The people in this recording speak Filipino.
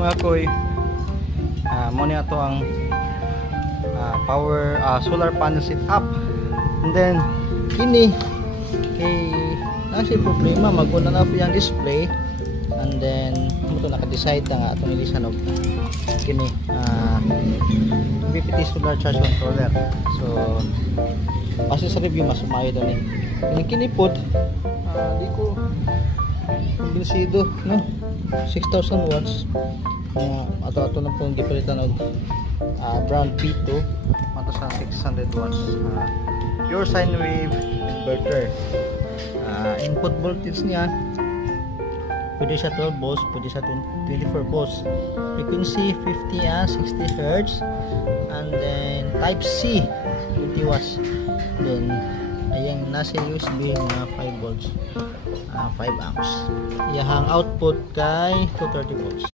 mga koy, mo niya to ang power solar panel setup. And then kini kay nasi problema mag-on and off yung display. And then mo to naka-decide nga atong ilisan og kini BPT solar charge controller. So base sa review mas maayo daw ni kini pod di ko kumbinsido no 6,000 watts ato na pong gipalitan og brand P2 ato sa 600 watts pure sine wave inverter. Input voltage niya pwede siya 12 volts, pwede siya 24 volts, frequency 50 60 Hz, and then type C 20 watts. Then ayang nasa USB na 5 volts, 5 amps. Iyahang output kay 230 volts.